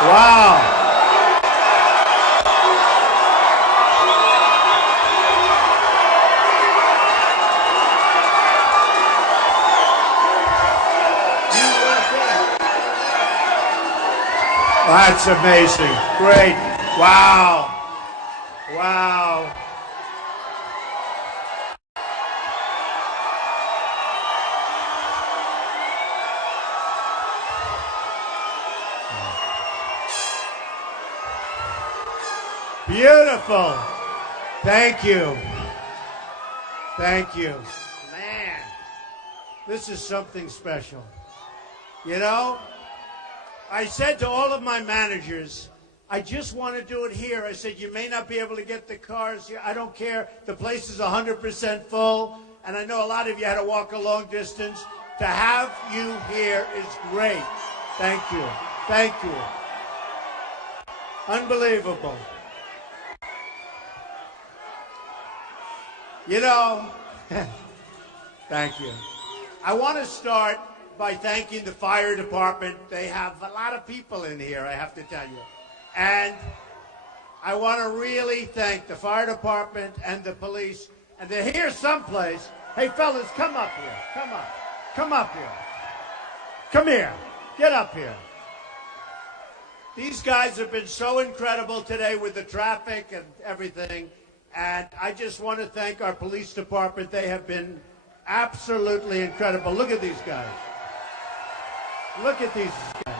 Wow. That's amazing. Great. Wow. Wow. Beautiful. Thank you. Thank you. Man, this is something special. You know, I said to all of my managers, I just want to do it here. I said, you may not be able to get the cars here. I don't care. The place is 100% full. And I know a lot of you had to walk a long distance. To have you here is great. Thank you. Thank you. Unbelievable. You know, thank you. I want to start by thanking the fire department. They have a lot of people in here, I have to tell you. And I want to really thank the fire department and the police. And they're here someplace. Hey, fellas, come up here. Come up. Come up here. Come here. Get up here. These guys have been so incredible today with the traffic and everything. And I just want to thank our police department. They have been absolutely incredible. Look at these guys. Look at these guys.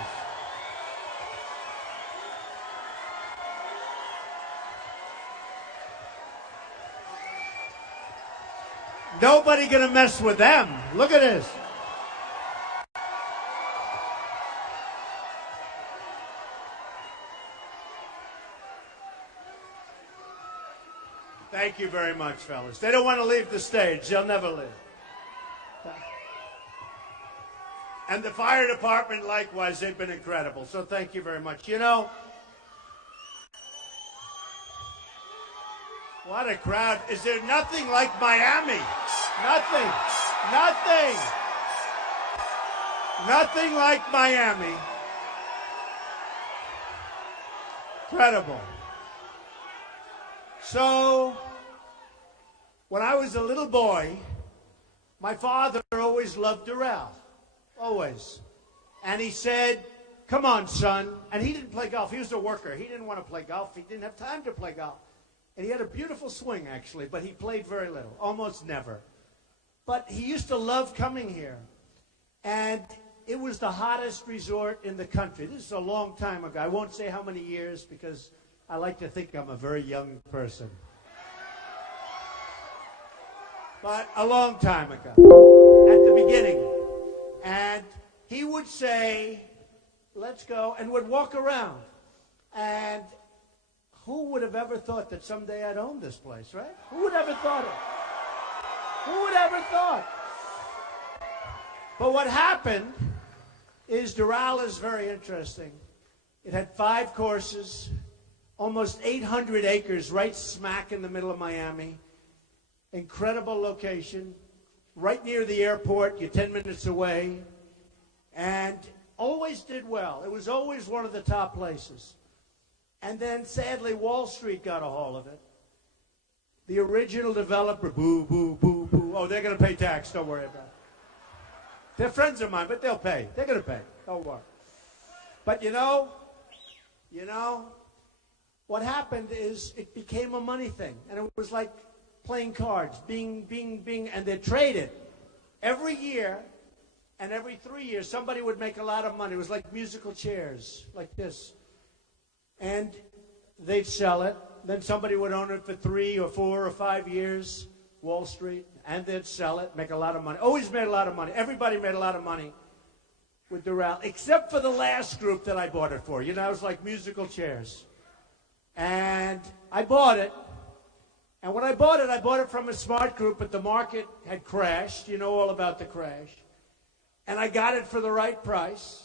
Nobody gonna mess with them. Look at this. Thank you very much, fellas. They don't want to leave the stage. They'll never leave. And the fire department, likewise, they've been incredible. So thank you very much. You know, what a crowd. Is there nothing like Miami? Nothing. Nothing. Nothing like Miami. Incredible. So, when I was a little boy, my father always loved Doral. Always. And he said, come on, son. And he didn't play golf. He was a worker. He didn't want to play golf. He didn't have time to play golf. And he had a beautiful swing, actually, but he played very little, almost never. But he used to love coming here. And it was the hottest resort in the country. This is a long time ago. I won't say how many years because I like to think I'm a very young person. But a long time ago, at the beginning. And he would say, let's go, and would walk around. And who would have ever thought that someday I'd own this place, right? Who would ever thought it? Who would ever thought? But what happened is Doral is very interesting. It had 5 courses, almost 800 acres right smack in the middle of Miami. Incredible location. Right near the airport, you're 10 minutes away. And always did well. It was always one of the top places. And then, sadly, Wall Street got a hold of it. The original developer, boo, boo, boo, boo. Oh, they're going to pay tax. Don't worry about it. They're friends of mine, but they'll pay. They're going to pay. Don't worry. But you know, what happened is it became a money thing. And it was like playing cards, bing, bing, bing, and they traded. Every year and every 3 years, somebody would make a lot of money. It was like musical chairs, like this. And they'd sell it. Then somebody would own it for 3 or 4 or 5 years, Wall Street, and they'd sell it, make a lot of money. Always made a lot of money. Everybody made a lot of money with Doral, except for the last group that I bought it for. You know, it was like musical chairs. And I bought it. And when I bought it from a smart group, but the market had crashed. You know all about the crash. And I got it for the right price.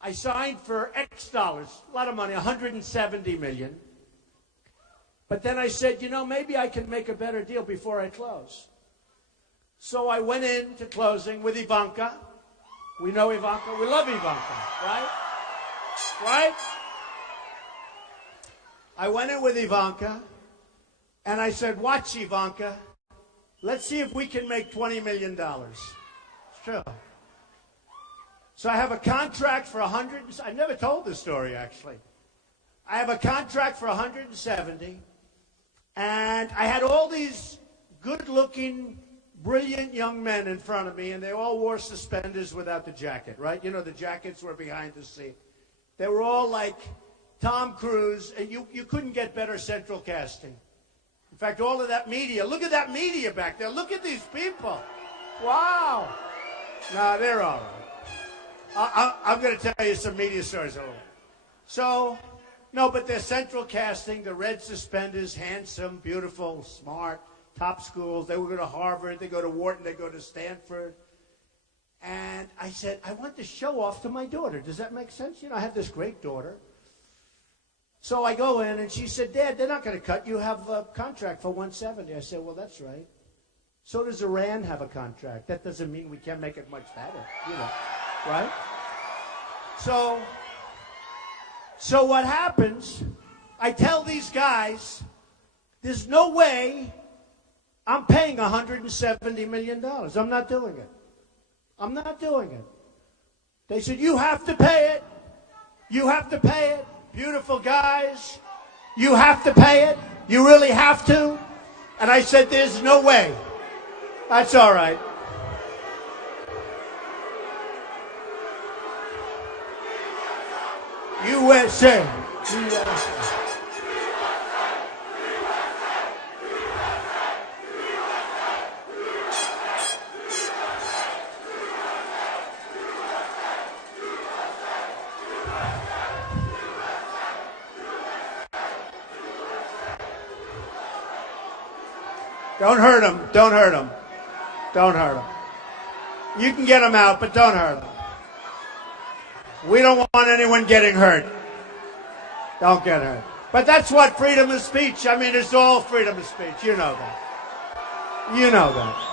I signed for X dollars, a lot of money, 170 million. But then I said, you know, maybe I can make a better deal before I close. So I went into closing with Ivanka. We know Ivanka. We love Ivanka, right? Right? I went in with Ivanka, and I said, watch, Ivanka. Let's see if we can make $20 million. Sure. So I have a contract for 100. I've never told this story, actually. I have a contract for 170, and I had all these good-looking, brilliant young men in front of me, and they all wore suspenders without the jacket, right? You know, the jackets were behind the seat. They were all like Tom Cruise, and you couldn't get better central casting. In fact, all of that media, look at that media back there. Look at these people. Wow. No, they're all right. I'm going to tell you some media stories. So, no, but they're central casting, the red suspenders, handsome, beautiful, smart, top schools. They would go to Harvard, they go to Wharton, they go to Stanford. And I said, I want to show off to my daughter. Does that make sense? You know, I have this great daughter. So I go in, and she said, Dad, they're not going to cut. You have a contract for 170. I said, well, that's right. So does Iran have a contract. That doesn't mean we can't make it much better, you know, right? So what happens, I tell these guys, there's no way I'm paying $170 million. I'm not doing it. I'm not doing it. They said, you have to pay it. You have to pay it. Beautiful guys. You have to pay it. You really have to. And I said, there's no way. That's all right. USA. USA. Don't hurt him. Don't hurt him. Don't hurt him. You can get him out, but don't hurt him. We don't want anyone getting hurt. Don't get hurt. But that's what freedom of speech. I mean, it's all freedom of speech. You know that. You know that.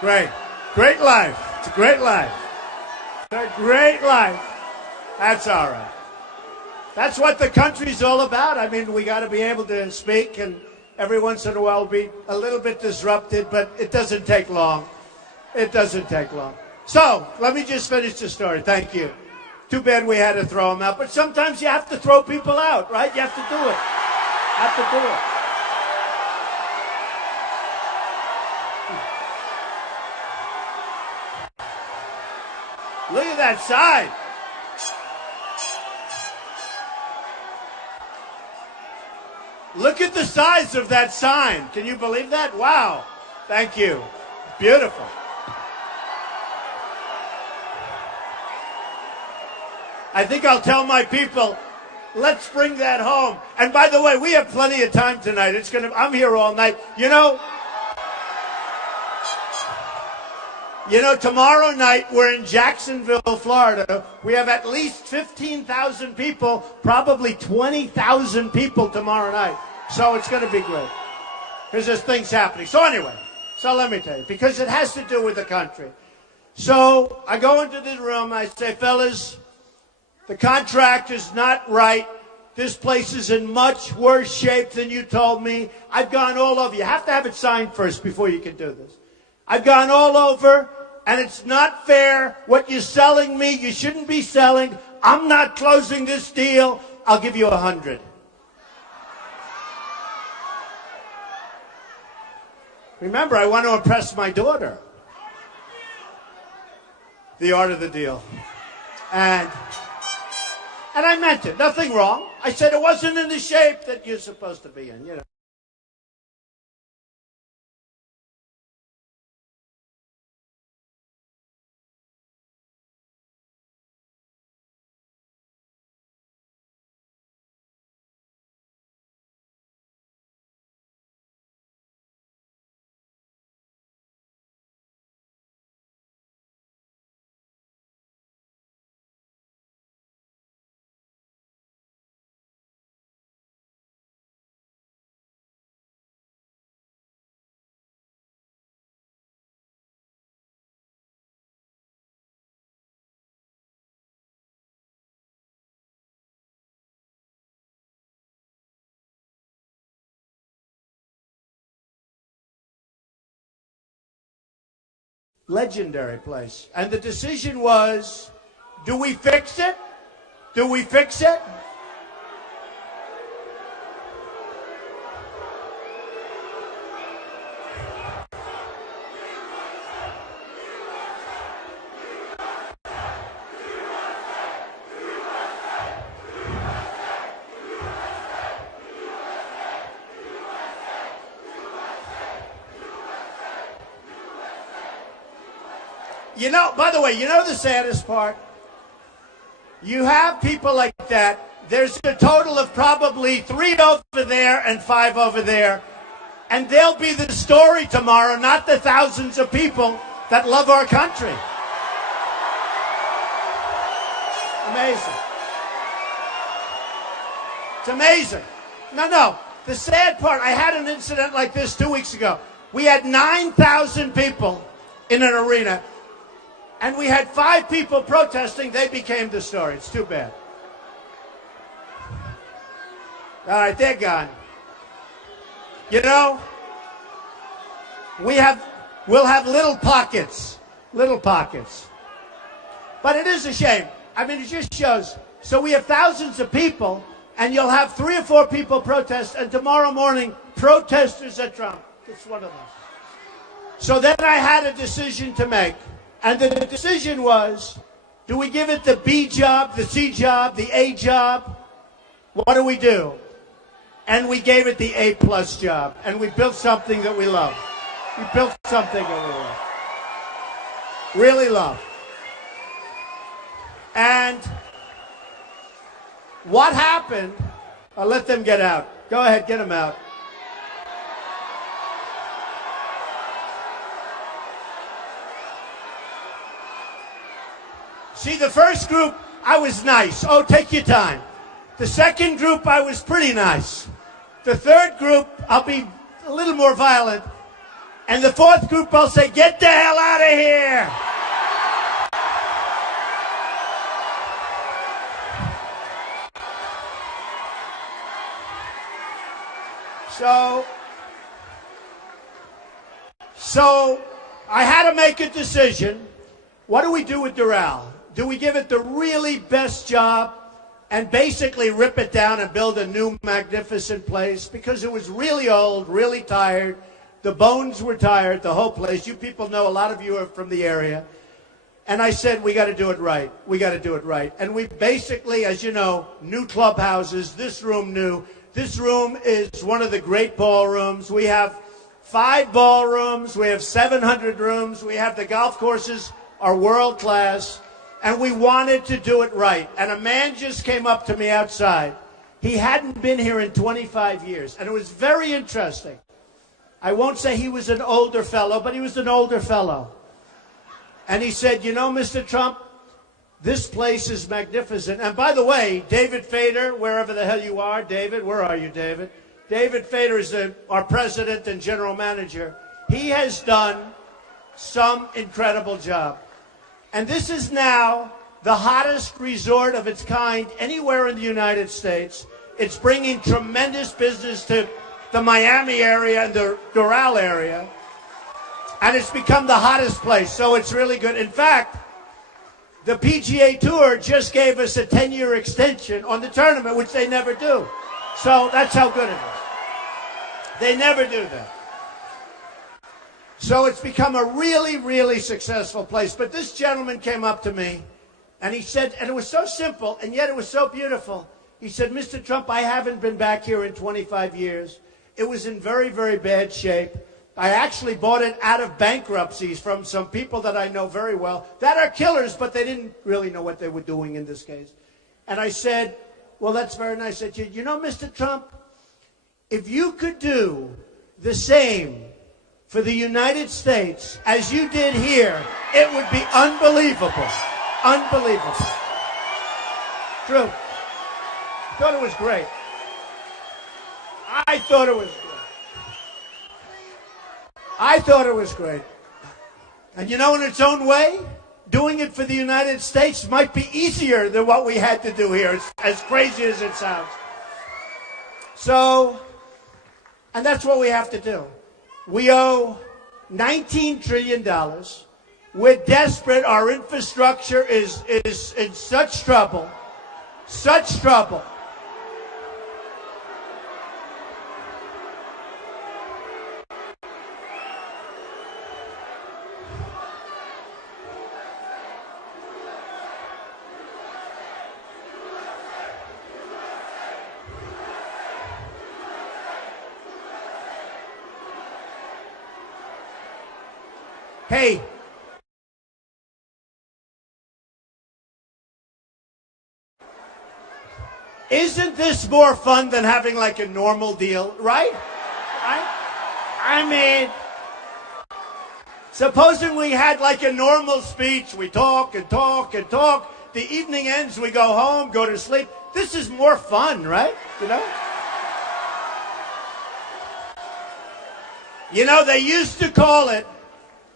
Great. Great life. It's a great life. It's a great life. That's all right. That's what the country's all about. I mean, we got to be able to speak, and every once in a while be a little bit disrupted, but it doesn't take long. It doesn't take long. So, let me just finish the story. Thank you. Too bad we had to throw them out, but sometimes you have to throw people out, right? You have to do it. You have to do it. Look at that sign. Look at the size of that sign. Can you believe that? Wow. Thank you. Beautiful. I think I'll tell my people, let's bring that home. And by the way, we have plenty of time tonight. I'm here all night. You know, tomorrow night we're in Jacksonville, Florida. We have at least 15,000 people, probably 20,000 people tomorrow night. So it's going to be great. Because there's things happening. So anyway, let me tell you, because it has to do with the country. So I go into the room, I say, fellas, the contract is not right. This place is in much worse shape than you told me. I've gone all over. You have to have it signed first before you can do this. I've gone all over, and it's not fair. What you're selling me, you shouldn't be selling. I'm not closing this deal. I'll give you 100. Remember, I want to impress my daughter. The art of the deal. And I meant it. Nothing wrong. I said it wasn't in the shape that you're supposed to be in, you know. Legendary place. And the decision was, do we fix it? Do we fix it? You know, by the way, you know the saddest part? You have people like that. There's a total of probably 3 over there and 5 over there. And they'll be the story tomorrow, not the thousands of people that love our country. Amazing. It's amazing. No. The sad part, I had an incident like this 2 weeks ago. We had 9,000 people in an arena. And we had 5 people protesting. They became the story. It's too bad. All right, they're gone. You know, we'll have little pockets. But it is a shame. I mean, it just shows. So we have thousands of people, and you'll have 3 or 4 people protest, and tomorrow morning, protesters at Trump. It's one of those. So then I had a decision to make. And the decision was, do we give it the B job, the C job, the A job? What do we do? And we gave it the A+ job. And we built something that we love. We built something that we love. Really love. And what happened, I'll let them get out. Go ahead, get them out. See, the first group, I was nice. Oh, take your time. The second group, I was pretty nice. The third group, I'll be a little more violent. And the fourth group, I'll say, get the hell out of here. So I had to make a decision. What do we do with Doral? Do we give it the really best job and basically rip it down and build a new magnificent place? Because it was really old, really tired. The bones were tired, the whole place. You people know, a lot of you are from the area. And I said, we got to do it right. We got to do it right. And we basically, as you know, new clubhouses, this room new. This room is one of the great ballrooms. We have 5 ballrooms. We have 700 rooms. We have the golf courses are world class. And we wanted to do it right. And a man just came up to me outside. He hadn't been here in 25 years. And it was very interesting. I won't say he was an older fellow, but he was an older fellow. And he said, you know, Mr. Trump, this place is magnificent. And by the way, David Fader, wherever the hell you are, David, where are you, David? David Fader is our president and general manager. He has done some incredible job. And this is now the hottest resort of its kind anywhere in the United States. It's bringing tremendous business to the Miami area and the Doral area. And it's become the hottest place, so it's really good. In fact, the PGA Tour just gave us a 10-year extension on the tournament, which they never do. So that's how good it is. They never do that. So it's become a really, really successful place. But this gentleman came up to me, and he said, and it was so simple, and yet it was so beautiful. He said, Mr. Trump, I haven't been back here in 25 years. It was in very, very bad shape. I actually bought it out of bankruptcies from some people that I know very well that are killers, but they didn't really know what they were doing in this case. And I said, well, that's very nice. I said, you know, Mr. Trump, if you could do the same for the United States as you did here, it would be unbelievable. Unbelievable. True. Thought it was great. I thought it was great. I thought it was great. And you know, in its own way, doing it for the United States might be easier than what we had to do here, as crazy as it sounds. So, and that's what we have to do. We owe $19 trillion. We're desperate. Our infrastructure is in such trouble. Such trouble. Hey, isn't this more fun than having like a normal deal, right? I mean, supposing we had like a normal speech, we talk and talk and talk. The evening ends, we go home, go to sleep. This is more fun, right? You know, they used to call it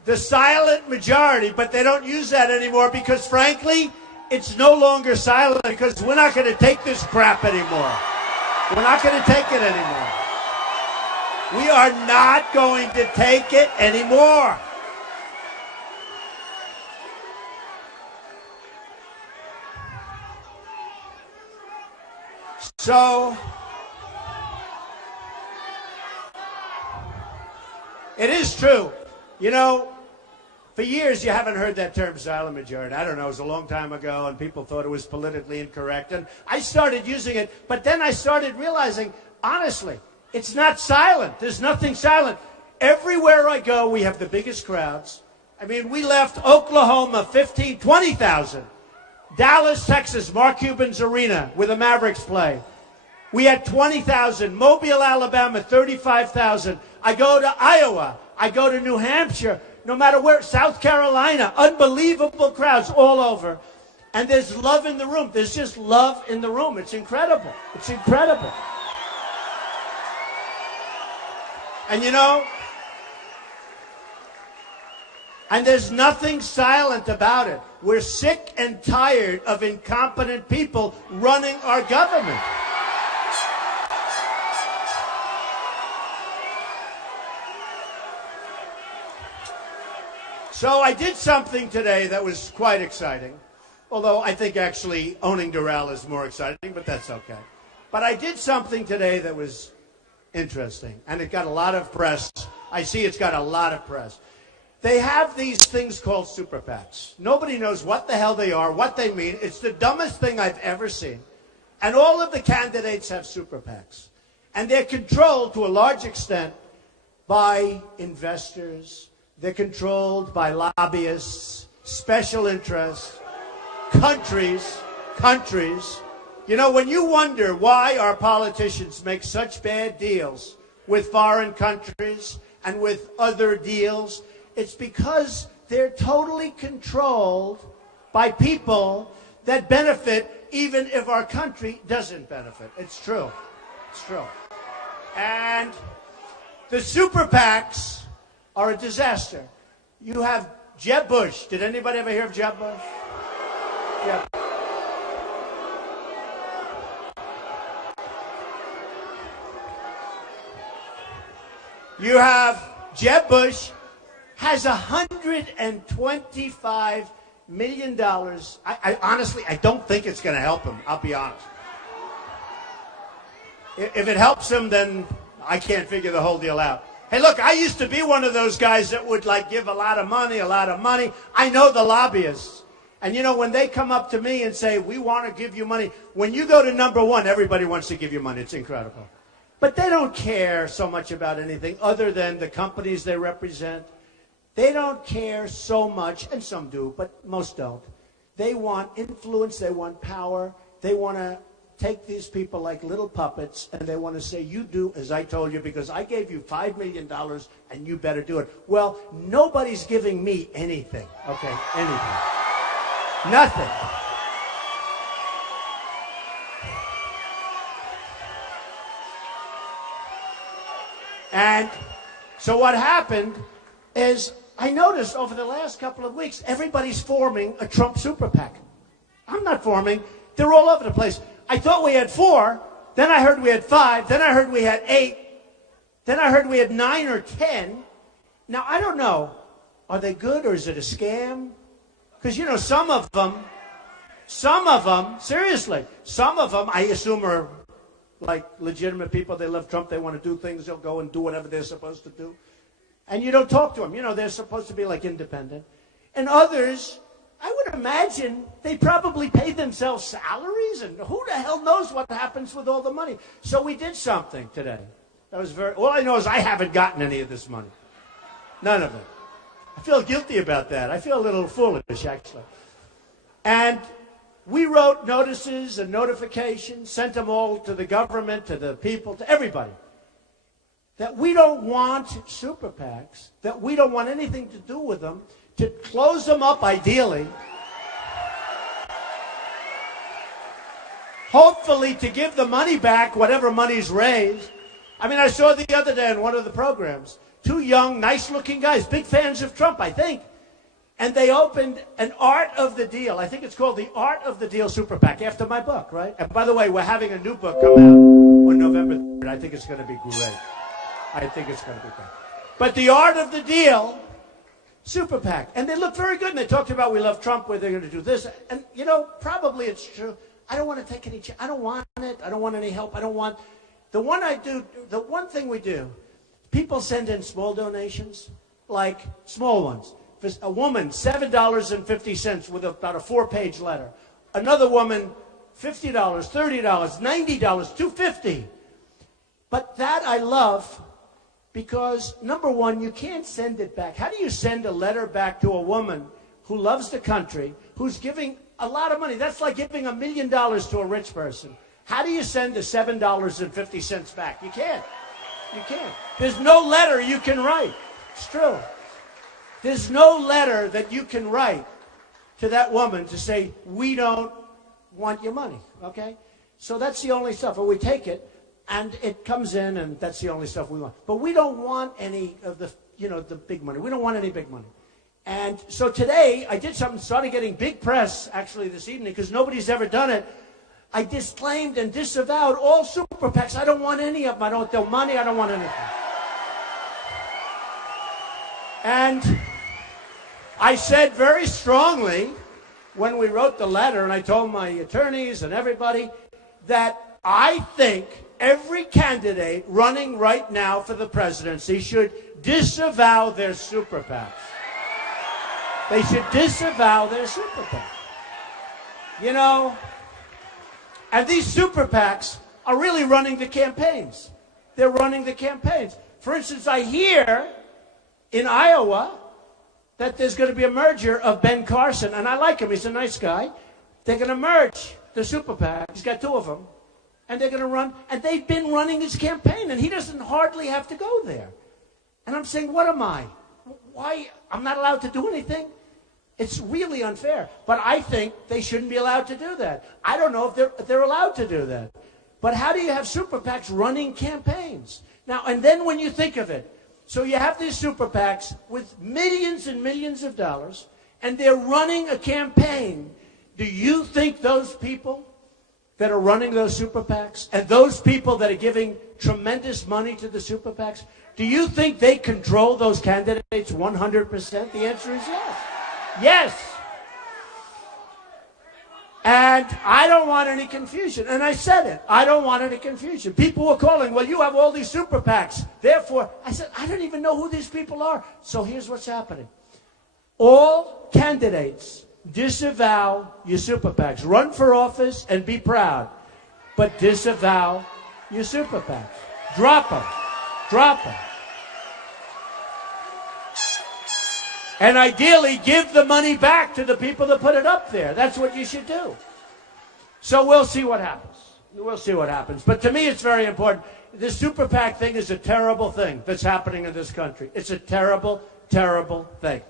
the silent majority, but they don't use that anymore because, frankly, it's no longer silent because we're not going to take this crap anymore. We're not going to take it anymore. We are not going to take it anymore. So, it is true. You know, for years, you haven't heard that term silent majority. I don't know, it was a long time ago, and people thought it was politically incorrect. And I started using it, but then I started realizing, honestly, it's not silent. There's nothing silent. Everywhere I go, we have the biggest crowds. I mean, we left Oklahoma, 20,000. Dallas, Texas, Mark Cuban's arena, where the Mavericks play. We had 20,000. Mobile, Alabama, 35,000. I go to Iowa. I go to New Hampshire. No matter where, South Carolina, unbelievable crowds all over. And there's love in the room. There's just love in the room. It's incredible. It's incredible. And you know, and there's nothing silent about it. We're sick and tired of incompetent people running our government. So I did something today that was quite exciting, although I think actually owning Doral is more exciting, but that's okay. But I did something today that was interesting, and it got a lot of press. I see it's got a lot of press. They have these things called super PACs. Nobody knows what the hell they are, what they mean. It's the dumbest thing I've ever seen. And all of the candidates have super PACs. And they're controlled to a large extent by investors. They're controlled by lobbyists, special interests, countries. You know, when you wonder why our politicians make such bad deals with foreign countries and with other deals, it's because they're totally controlled by people that benefit even if our country doesn't benefit. It's true. It's true. And the super PACs are a disaster. You have Jeb Bush. Did anybody ever hear of Jeb Bush? Jeb. You have Jeb Bush has $125 million. I honestly, I don't think it's going to help him. I'll be honest. If it helps him, then I can't figure the whole deal out. Hey, look, I used to be one of those guys that would, like, give a lot of money. I know the lobbyists. And, you know, when they come up to me and say, we want to give you money, when you go to number one, everybody wants to give you money. It's incredible. But they don't care so much about anything other than the companies they represent. They don't care so much, and some do, but most don't. They want influence. They want power. They want to take these people like little puppets, and they want to say, you do as I told you because I gave you $5 million and you better do it. Well, nobody's giving me anything, okay? Anything. Nothing. And so what happened is I noticed over the last couple of weeks, everybody's forming a Trump super PAC. I'm not forming. They're all over the place. I thought we had 4, then I heard we had 5, then I heard we had 8, then I heard we had 9 or 10. Now, I don't know Are they good or is it a scam? Because, you know, some of them, seriously, some of them I assume are like legitimate people. They love Trump. They want to do things. They'll go and do whatever they're supposed to do. And you don't talk to them. You know, they're supposed to be like independent. And others, I would imagine they probably pay themselves salaries, and who the hell knows what happens with all the money. So we did something today. That was all I know is I haven't gotten any of this money. None of it. I feel guilty about that. I feel a little foolish, actually. And we wrote notices and notifications, sent them all to the government, to the people, to everybody, that we don't want super PACs, that we don't want anything to do with them, to close them up ideally, hopefully to give the money back, whatever money's raised. I mean, I saw the other day in one of the programs, two young, nice-looking guys, big fans of Trump, I think, and they opened an Art of the Deal. I think it's called the Art of the Deal Super PAC, after my book, right? And by the way, we're having a new book come out on November 3rd. I think it's going to be great. I think it's going to be great. But the Art of the Deal Super PAC. And they look very good. And they talked about we love Trump, where they're going to do this. And, you know, probably it's true. I don't want to take any chance. I don't want it. I don't want any help. I don't want. The one thing we do, people send in small donations, like small ones. For a woman, $7.50 with about a 4-page letter. Another woman, $50, $30, $90, $250. But that I love. Because, number one, you can't send it back. How do you send a letter back to a woman who loves the country, who's giving a lot of money? That's like giving $1 million to a rich person. How do you send the $7.50 back? You can't. You can't. There's no letter you can write. It's true. There's no letter that you can write to that woman to say, we don't want your money, okay? So that's the only stuff. Or we take it. And it comes in, and that's the only stuff we want. But we don't want any of the, you know, the big money. We don't want any big money. And so today, I did something, started getting big press, actually, this evening, because nobody's ever done it. I disclaimed and disavowed all super PACs. I don't want any of them. I don't want their money. I don't want anything. And I said very strongly, when we wrote the letter, and I told my attorneys and everybody, that I think every candidate running right now for the presidency should disavow their super PACs. They should disavow their super PACs. You know, and these super PACs are really running the campaigns. They're running the campaigns. For instance, I hear in Iowa that there's going to be a merger of Ben Carson, and I like him. He's a nice guy. They're going to merge the super PAC. He's got 2 of them. And they're going to run, and they've been running his campaign, and he doesn't hardly have to go there. And I'm saying, what am I? Why? I'm not allowed to do anything? It's really unfair. But I think they shouldn't be allowed to do that. I don't know if they're allowed to do that. But how do you have super PACs running campaigns? Now, and then when you think of it, so you have these super PACs with millions and millions of dollars, and they're running a campaign. Do you think those people that are running those super PACs, and those people that are giving tremendous money to the super PACs, do you think they control those candidates 100%? The answer is yes. Yes. And I don't want any confusion. And I said it. I don't want any confusion. People were calling, well, you have all these super PACs. Therefore, I said, I don't even know who these people are. So here's what's happening. All candidates disavow your super PACs. Run for office and be proud. But disavow your super PACs. Drop them. Drop them. And ideally, give the money back to the people that put it up there. That's what you should do. So we'll see what happens. We'll see what happens. But to me, it's very important. This super PAC thing is a terrible thing that's happening in this country. It's a terrible, terrible thing.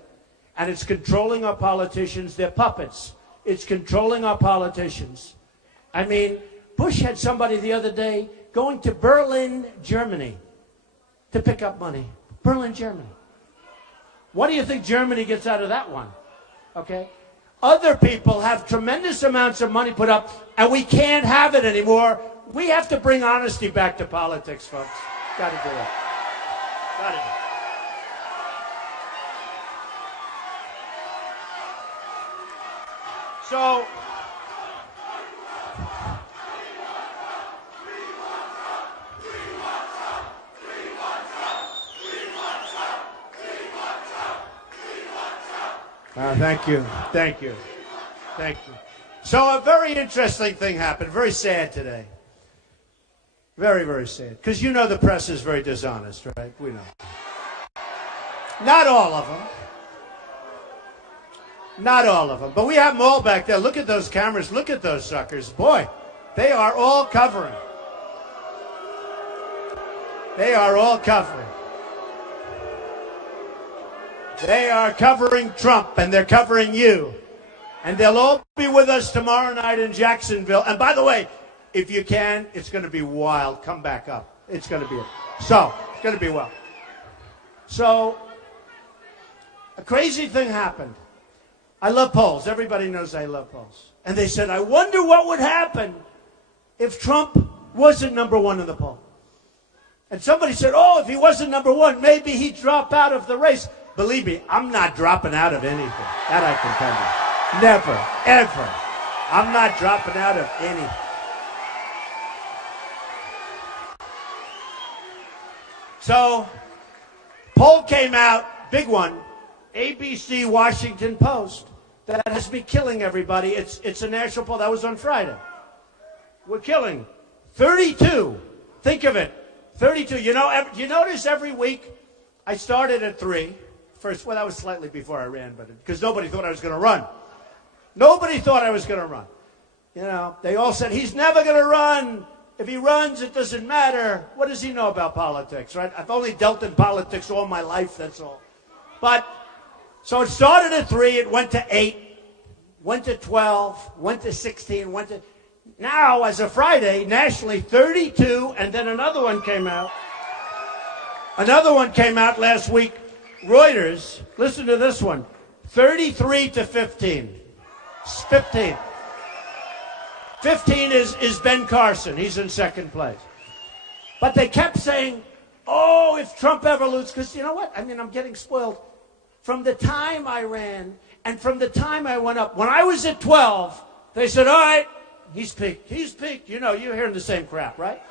And it's controlling our politicians. They're puppets. It's controlling our politicians. I mean, Bush had somebody the other day going to Berlin, Germany, to pick up money. Berlin, Germany. What do you think Germany gets out of that one? Okay? Other people have tremendous amounts of money put up, and we can't have it anymore. We have to bring honesty back to politics, folks. Got to do it. Got to do it. So, thank you. Thank you. Thank you. So a very interesting thing happened. Very sad today. Very, very sad. Because you know the press is very dishonest, right? We know. Not all of them. Not all of them. But we have them all back there. Look at those cameras. Look at those suckers. Boy, they are all covering. They are all covering. They are covering Trump, and they're covering you. And they'll all be with us tomorrow night in Jacksonville. And by the way, if you can, it's going to be wild. Come back up. It's going to be it's going to be wild. So, a crazy thing happened. I love polls. Everybody knows I love polls. And they said, I wonder what would happen if Trump wasn't number one in the poll. And somebody said, oh, if he wasn't number one, maybe he'd drop out of the race. Believe me, I'm not dropping out of anything. That I can tell you. Never, ever. I'm not dropping out of anything. So, poll came out, big one, ABC Washington Post, that has been killing everybody. It's a national poll. That was on Friday. We're killing 32. Think of it. 32. You notice every week I started at 3. First, well, that was slightly before I ran, but because nobody thought I was going to run. Nobody thought I was going to run. You know, they all said, he's never going to run. If he runs, it doesn't matter. What does he know about politics, right? I've only dealt in politics all my life, that's all. But, so it started at 3, it went to 8, went to 12, went to 16, went to... Now, as of Friday, nationally, 32, and then another one came out. Another one came out last week. Reuters, listen to this one, 33 to 15. 15. 15 is Ben Carson. He's in second place. But they kept saying, oh, if Trump ever loses, because you know what? I mean, I'm getting spoiled. From the time I ran and from the time I went up, when I was at 12, they said, all right, he's peaked. He's peaked. You know, you're hearing the same crap, right?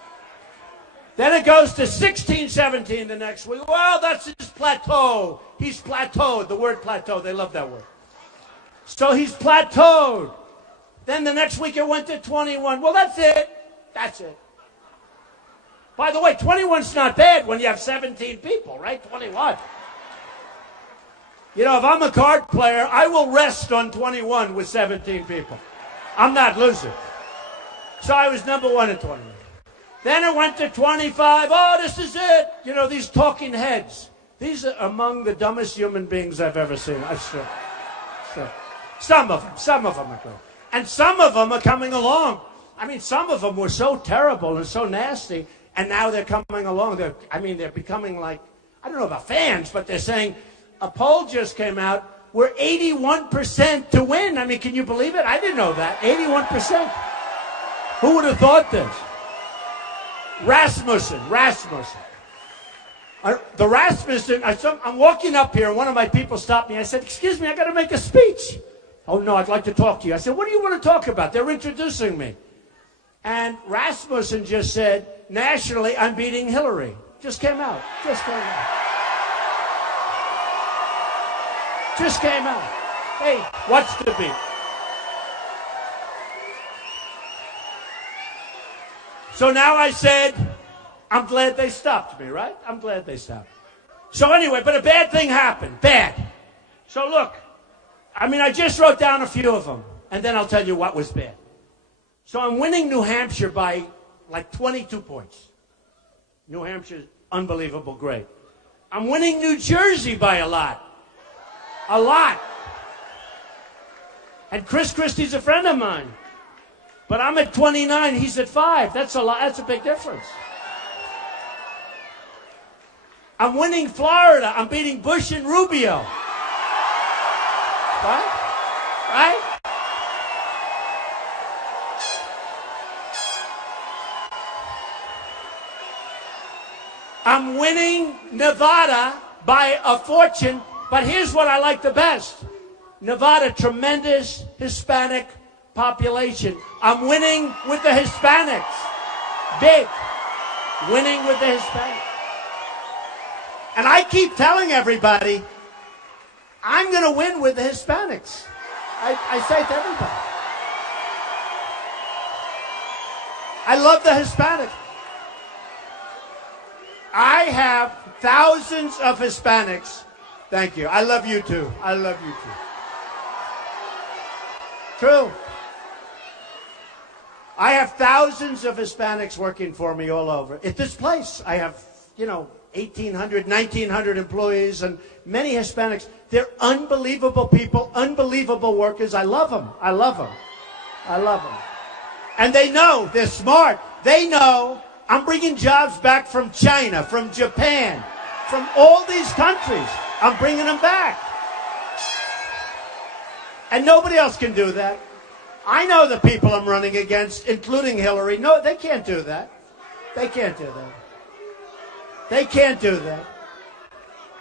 Then it goes to 16, 17 the next week. Well, that's his plateau. He's plateaued. The word plateau, they love that word. So he's plateaued. Then the next week it went to 21. Well, that's it. That's it. By the way, 21's not bad when you have 17 people, right? 21. You know, if I'm a card player, I will rest on 21 with 17 people. I'm not losing. So I was number 1 at 21. Then it went to 25. Oh, this is it. You know, these talking heads. These are among the dumbest human beings I've ever seen. I swear. Some of them are good. And some of them are coming along. I mean, some of them were so terrible and so nasty, and now they're coming along. They're becoming like, I don't know about fans, but they're saying, a poll just came out, we're 81% to win. I mean, can you believe it? I didn't know that. 81%. Who would have thought this? Rasmussen. The Rasmussen, I'm walking up here, and one of my people stopped me. I said, excuse me, I got to make a speech. Oh, no, I'd like to talk to you. I said, what do you want to talk about? They're introducing me. And Rasmussen just said, nationally, I'm beating Hillary. Just came out. Just came out. Hey, what's the beat? So now I said, I'm glad they stopped me, right? I'm glad they stopped. So anyway, but a bad thing happened. Bad. So look, I just wrote down a few of them, and then I'll tell you what was bad. So I'm winning New Hampshire by like 22 points. New Hampshire's unbelievable, great. I'm winning New Jersey by a lot. A lot. And Chris Christie's a friend of mine. But I'm at 29, he's at 5. That's a lot. That's a big difference. I'm winning Florida. I'm beating Bush and Rubio. Right? I'm winning Nevada by a fortune, but here's what I like the best. Nevada, tremendous Hispanic population. I'm winning with the Hispanics. Big. Winning with the Hispanics. And I keep telling everybody, I'm going to win with the Hispanics. I say to everybody. I love the Hispanics. I have thousands of Hispanics. Thank you. I love you too. I love you too. True. I have thousands of Hispanics working for me all over. At this place, I have, 1,800, 1,900 employees and many Hispanics. They're unbelievable people, unbelievable workers. I love them. I love them. I love them. And they know, they're smart. They know I'm bringing jobs back from China, from Japan, from all these countries. I'm bringing them back. And nobody else can do that. I know the people I'm running against, including Hillary. No, they can't do that. They can't do that. They can't do that.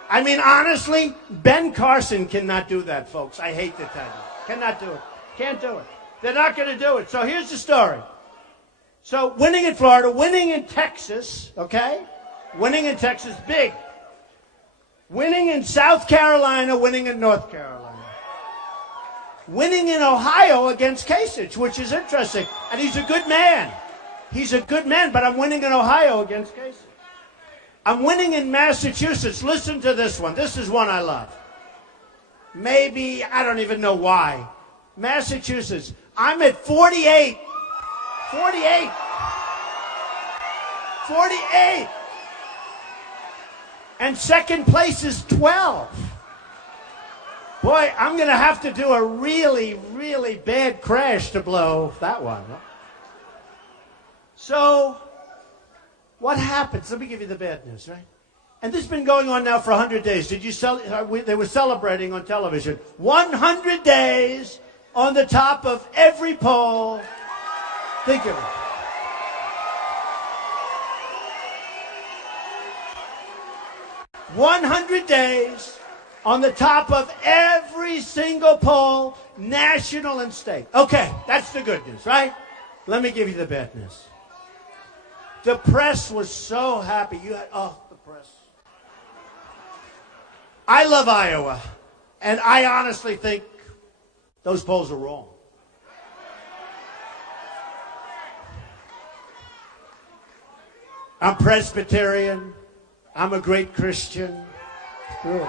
I mean, honestly, Ben Carson cannot do that, folks. I hate to tell you. Cannot do it. Can't do it. They're not going to do it. So here's the story. So winning in Florida, winning in Texas, okay? Winning in Texas, big. Winning in South Carolina, winning in North Carolina. Winning in Ohio against Kasich, which is interesting. And he's a good man. He's a good man, but I'm winning in Ohio against Kasich. I'm winning in Massachusetts. Listen to this one. This is one I love. Maybe, I don't even know why. Massachusetts. I'm at 48. 48. 48. And second place is 12. Boy, I'm going to have to do a really, really bad crash to blow that one. So, what happens? Let me give you the bad news, right? And this has been going on now for 100 days. Did you they were celebrating on television. 100 days on the top of every poll. Think of it. 100 days on the top of every single poll, national and state. Okay, that's the good news, right? Let me give you the bad news. The press was so happy. The press. I love Iowa, and I honestly think those polls are wrong. I'm Presbyterian. I'm a great Christian. True.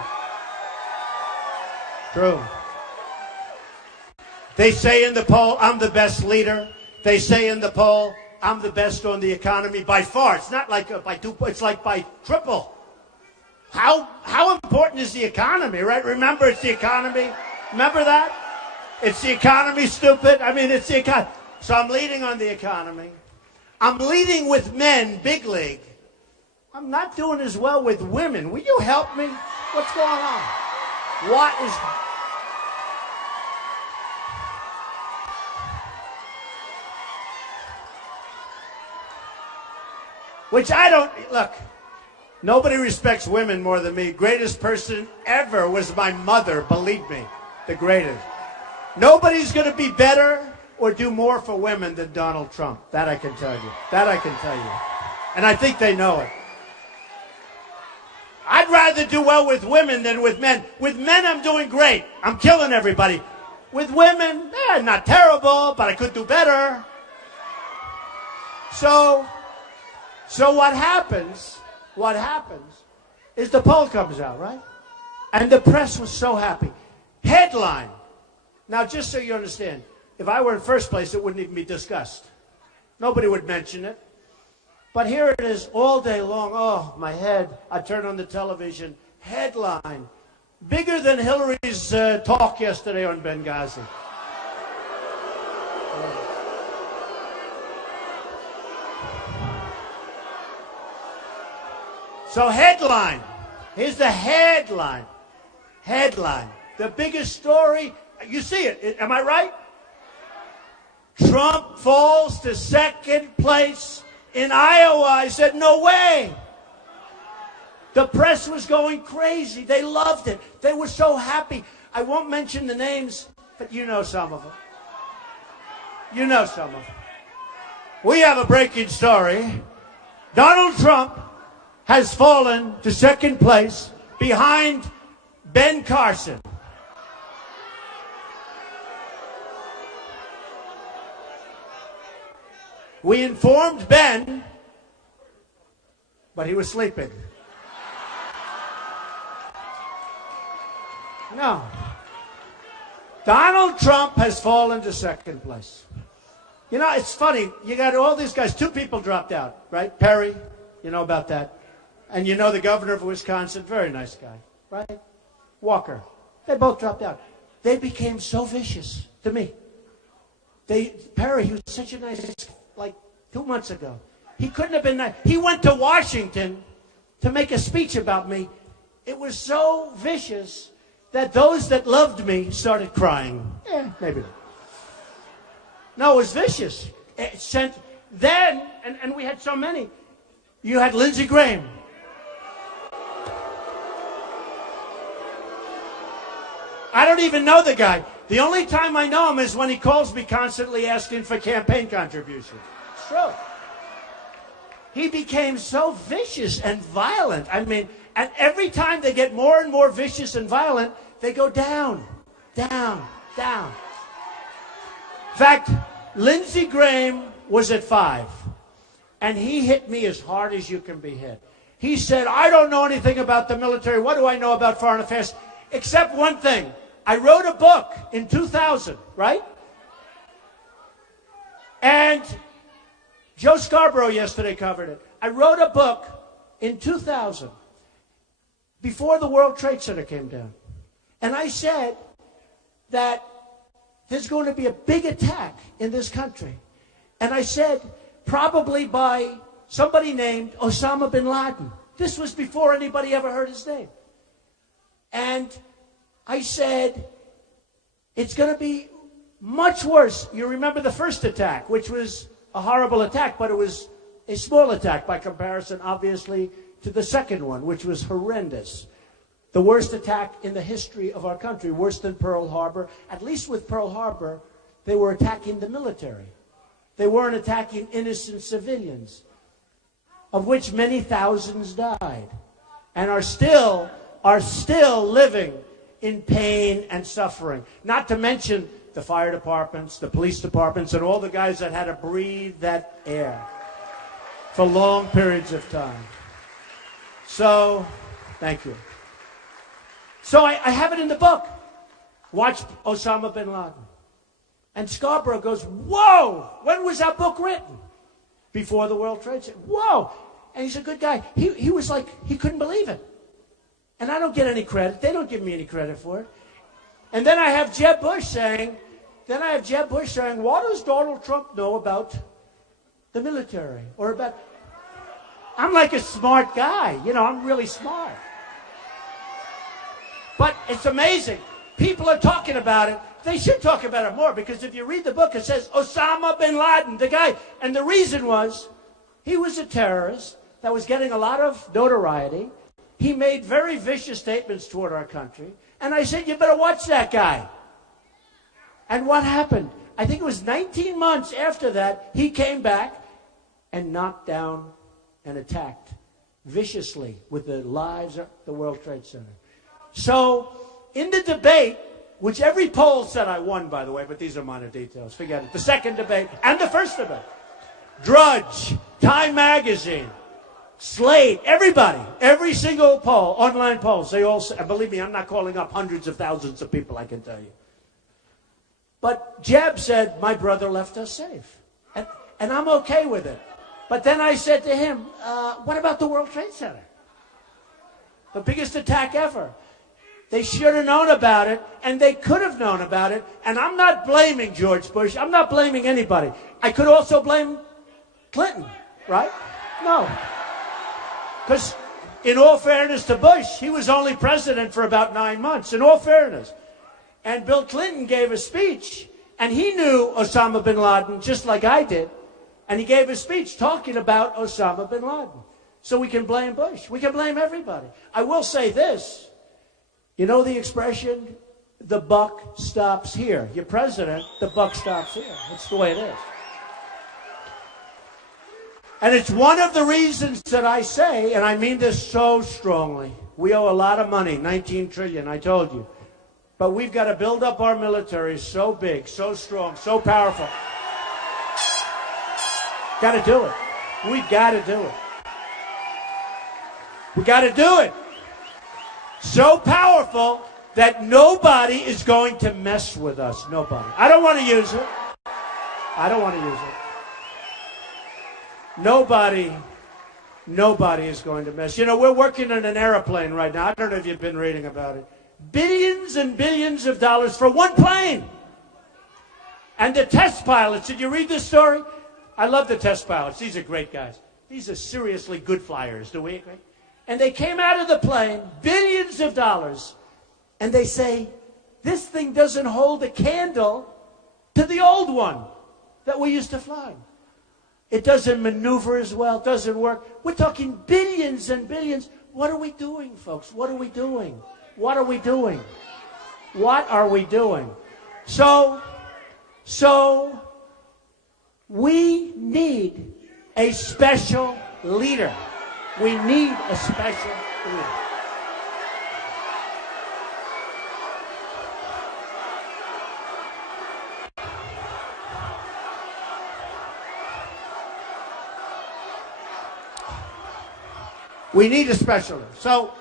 True. They say in the poll, I'm the best leader. They say in the poll, I'm the best on the economy by far. It's not like by two, it's like by triple. How important is the economy, right? Remember, it's the economy. Remember that? It's the economy, stupid. I mean, it's the economy. So I'm leading on the economy. I'm leading with men, big league. I'm not doing as well with women. Will you help me? What's going on? What is... Which I don't... Look, nobody respects women more than me. Greatest person ever was my mother, believe me. The greatest. Nobody's going to be better or do more for women than Donald Trump. That I can tell you. That I can tell you. And I think they know it. I'd rather do well with women than with men. With men, I'm doing great. I'm killing everybody. With women, not terrible, but I could do better. So what happens is the poll comes out, right? And the press was so happy. Headline. Now, just so you understand, if I were in first place, it wouldn't even be discussed. Nobody would mention it. But here it is all day long. Oh, my head. I turn on the television. Headline. Bigger than Hillary's talk yesterday on Benghazi. So headline. Here's the headline. Headline. The biggest story. You see it. Am I right? Trump falls to second place in Iowa. I said, no way. The press was going crazy. They loved it. They were so happy. I won't mention the names, but you know some of them. You know some of them. We have a breaking story. Donald Trump has fallen to second place behind Ben Carson. We informed Ben, but he was sleeping. No. Donald Trump has fallen to second place. You know, it's funny. You got all these guys. 2 people dropped out, right? Perry, you know about that. And you know the governor of Wisconsin, very nice guy, right? Walker. They both dropped out. They became so vicious to me. Perry, he was such a nice guy, like 2 months ago. He couldn't have been nice. He went to Washington to make a speech about me. It was so vicious that those that loved me started crying. Maybe not. No, it was vicious. It sent then, and we had so many. You had Lindsey Graham. I don't even know the guy. The only time I know him is when he calls me constantly asking for campaign contributions. It's true. He became so vicious and violent. I mean, and every time they get more and more vicious and violent, they go down, down, down. In fact, Lindsey Graham was at 5, and he hit me as hard as you can be hit. He said, I don't know anything about the military. What do I know about foreign affairs? Except one thing. I wrote a book in 2000, right? And Joe Scarborough yesterday covered it. I wrote a book in 2000 before the World Trade Center came down. And I said that there's going to be a big attack in this country. And I said, probably by somebody named Osama bin Laden. This was before anybody ever heard his name. And I said, it's going to be much worse. You remember the first attack, which was a horrible attack, but it was a small attack by comparison, obviously, to the second one, which was horrendous. The worst attack in the history of our country, worse than Pearl Harbor. At least with Pearl Harbor, they were attacking the military. They weren't attacking innocent civilians, of which many thousands died, and are still living in pain and suffering. Not to mention the fire departments, the police departments, and all the guys that had to breathe that air for long periods of time. So, thank you. So I have it in the book. Watch Osama bin Laden. And Scarborough goes, whoa, when was that book written? Before the World Trade Center. Whoa. And he's a good guy. He was like, he couldn't believe it. And I don't get any credit. They don't give me any credit for it. And then I have Jeb Bush saying, what does Donald Trump know about the military? Or about... I'm like a smart guy. You know, I'm really smart. But it's amazing. People are talking about it. They should talk about it more, because if you read the book, it says Osama bin Laden, the guy. And the reason was he was a terrorist that was getting a lot of notoriety. He made very vicious statements toward our country. And I said, you better watch that guy. And what happened? I think it was 19 months after that, he came back and knocked down and attacked viciously with the lives of the World Trade Center. So, in the debate, which every poll said I won, by the way, but these are minor details, forget it. The second debate and the first debate. Drudge, Time Magazine, Slate, everybody, every single poll, online polls, they all say, and believe me, I'm not calling up hundreds of thousands of people, I can tell you. But Jeb said, my brother left us safe. And I'm okay with it. But then I said to him, what about the World Trade Center? The biggest attack ever. They should have known about it, and they could have known about it. And I'm not blaming George Bush. I'm not blaming anybody. I could also blame Clinton, right? No. Because in all fairness to Bush, he was only president for about 9 months, in all fairness. And Bill Clinton gave a speech, and he knew Osama bin Laden just like I did. And he gave a speech talking about Osama bin Laden. So we can blame Bush. We can blame everybody. I will say this. You know the expression, the buck stops here. Your president, the buck stops here. That's the way it is. And it's one of the reasons that I say, and I mean this so strongly, we owe a lot of money, 19 trillion, I told you. But we've got to build up our military so big, so strong, so powerful. Got to do it. We've got to do it. We got to do it. So powerful that nobody is going to mess with us. Nobody. I don't want to use it. I don't want to use it. Nobody is going to mess. You know, we're working on an airplane right now. I don't know if you've been reading about it. Billions and billions of dollars for one plane. And the test pilots, did you read this story? I love the test pilots. These are great guys. These are seriously good flyers. Do we agree? And they came out of the plane, billions of dollars, and they say, this thing doesn't hold a candle to the old one that we used to fly. It doesn't maneuver as well, doesn't work. We're talking billions and billions. What are we doing, folks? What are we doing? What are we doing? What are we doing? So we need a special leader. We need a special leader. We need a special leader. So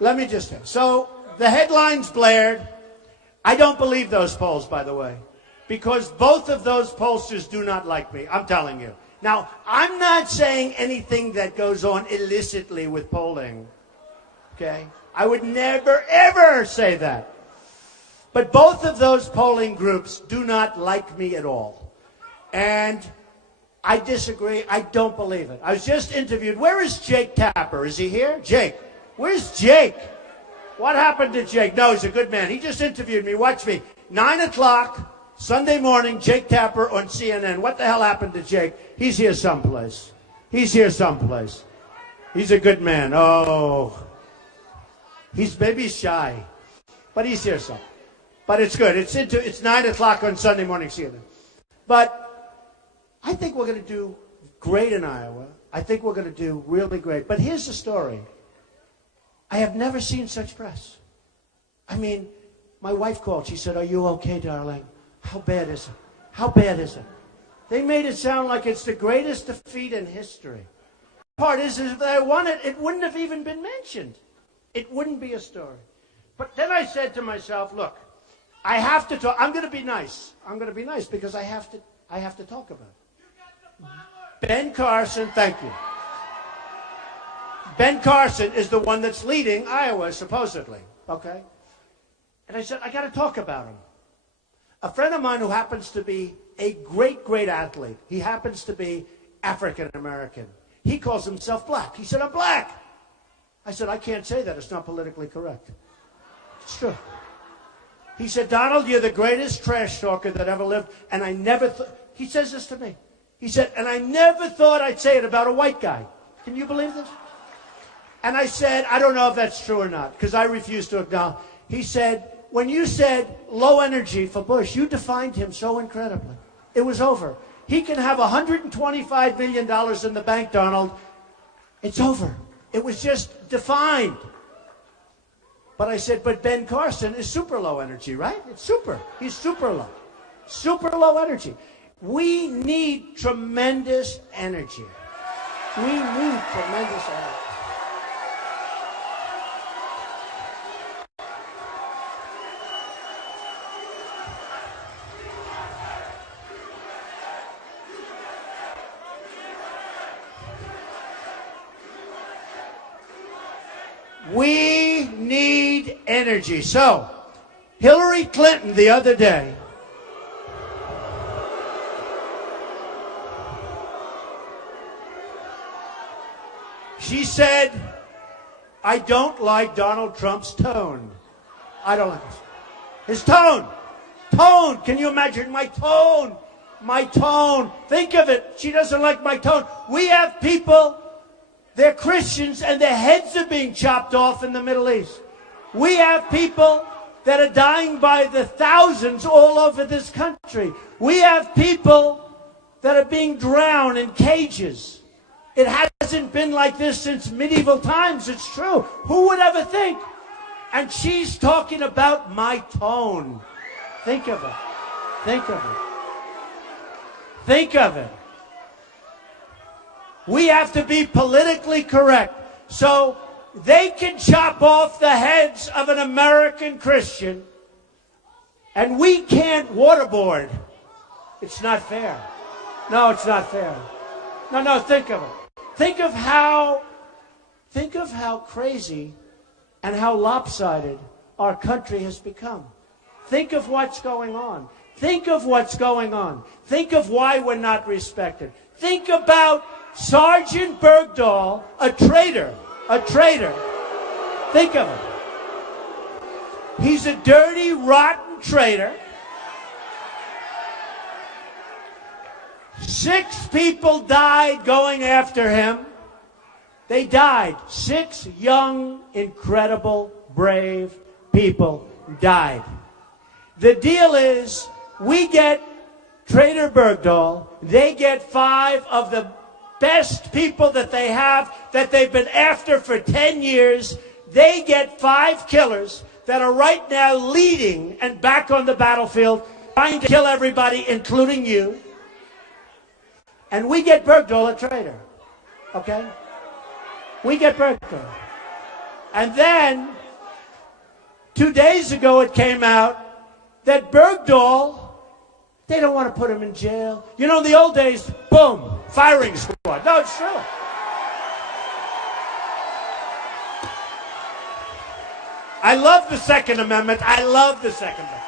let me just say. So the headlines blared. I don't believe those polls, by the way, because both of those pollsters do not like me. I'm telling you. Now, I'm not saying anything that goes on illicitly with polling, okay? I would never, ever say that. But both of those polling groups do not like me at all. And I disagree. I don't believe it. I was just interviewed. Where is Jake Tapper? Is he here? Jake. Where's Jake? What happened to Jake? No, he's a good man. He just interviewed me. Watch me. 9 o'clock. Sunday morning, Jake Tapper on CNN. What the hell happened to Jake? He's here someplace. He's here someplace. He's a good man. Oh. He's maybe shy. But he's here some. But it's good. It's 9 o'clock on Sunday morning, CNN. But I think we're going to do great in Iowa. I think we're going to do really great. But here's the story. I have never seen such press. I mean, my wife called. She said, "Are you okay, darling? How bad is it? How bad is it?" They made it sound like it's the greatest defeat in history. The part is if they won it, it wouldn't have even been mentioned. It wouldn't be a story. But then I said to myself, look, I have to talk. I'm going to be nice. I'm going to be nice because I have to talk about it. Ben Carson, thank you. Ben Carson is the one that's leading Iowa, supposedly. Okay? And I said, I got to talk about him. A friend of mine who happens to be a great, great athlete. He happens to be African American. He calls himself black. He said, I'm black. I said, I can't say that. It's not politically correct. It's true. He said, Donald, you're the greatest trash talker that ever lived. And I never thought, he says this to me. He said, and I never thought I'd say it about a white guy. Can you believe this? And I said, I don't know if that's true or not, because I refuse to acknowledge. He said, when you said low energy for Bush, you defined him so incredibly. It was over. He can have $125 million in the bank, Donald. It's over. It was just defined. But I said, but Ben Carson is super low energy, right? It's super. He's super low. Super low energy. We need tremendous energy. We need tremendous energy. We need energy. So, Hillary Clinton the other day she said, I don't like Donald Trump's tone. I don't like his tone. Tone. Can you imagine my tone? My tone. Think of it. She doesn't like my tone. We have people, they're Christians, and their heads are being chopped off in the Middle East. We have people that are dying by the thousands all over this country. We have people that are being drowned in cages. It hasn't been like this since medieval times, it's true. Who would ever think? And she's talking about my tone. Think of it. Think of it. Think of it. We have to be politically correct. So they can chop off the heads of an American Christian, and we can't waterboard. It's not fair. No, it's not fair. No, think of it. Think of how crazy and how lopsided our country has become. Think of what's going on. Think of what's going on. Think of why we're not respected. Think about Sergeant Bergdahl, a traitor. A traitor. Think of it. He's a dirty, rotten traitor. 6 people died going after him. They died. 6 young, incredible, brave people died. The deal is, we get Traitor Bergdahl, they get 5 of the best people that they have, that they've been after for 10 years. They get 5 killers that are right now leading and back on the battlefield, trying to kill everybody, including you. And we get Bergdahl, a traitor. Okay? We get Bergdahl. And then, 2 days ago it came out that Bergdahl, they don't want to put him in jail. You know, in the old days, boom, firing squad. No, it's true. I love the Second Amendment. I love the Second Amendment.